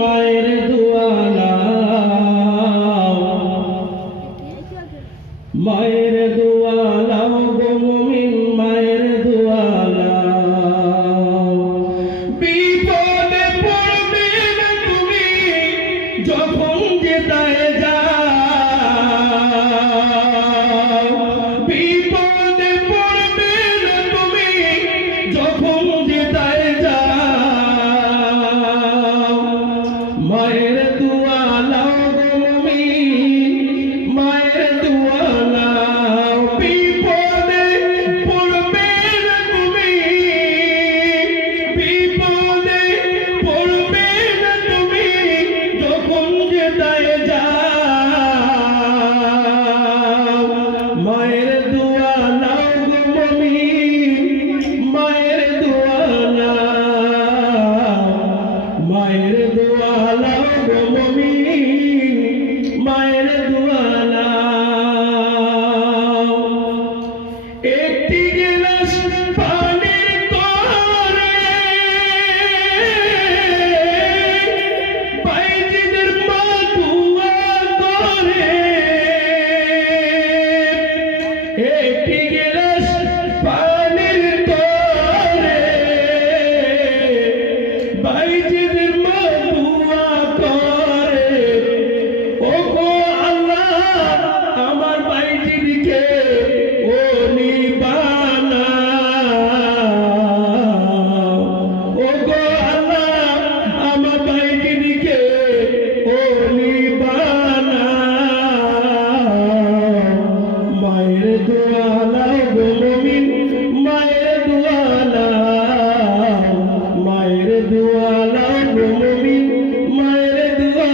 মায়ের দোয়া নাও, মায়ের দোয়া নাও গো মুমিন, মায়ের দোয়া নাও। বিপদে পড়বে না তুমি যখন যেতায় যাও, বিপদে পড়বে না তুমি যখন যেতায় যাও। মায়ের দোয়া নাও গো মুমিন, মায়ের দোয়া নাও। বিপদে পড়বে না তুমি, বিপদে পড়বে না তুমি যখন যেতায় যাও। মায়ের দোয়া নাও গো মুমিন, মায়ের দোয়া নাও, মায়ের দোয়া নাও গো মুমিন, মায়ের দোয়া নাও। একটি গিলাস পানির তরে বাইজিদের মা দোয়া করে, একটি গিলাস পানির তরে বাইজিদের মা দোয়া করে। ওগো আল্লাহ আমার বাইজিকে ওলি বানাও, ওগো আল্লাহ আমার বাইজিকে ওলি বানাও। মায়ের দোয়া নাও গো মুমিন, মায়ের দোয়া নাও, মায়ের দোয়া নাও গো মুমিন, মায়ের দোয়া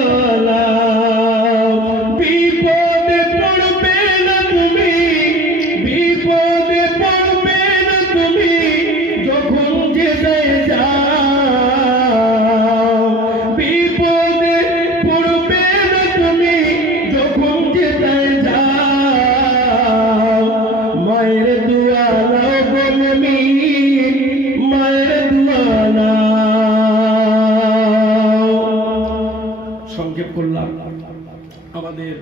নাও। বিপদে পড়বে না তুমি, বিপদে পড়বে না তুমি যখন যেতায় যাও, বিপদে পড়বে না তুমি যখন যেতায় যাও। মায়ের দোয়া নাও গো মুমিন, মায়ের দোয়া নাও। সংক্ষেপ করলাম। আমাদের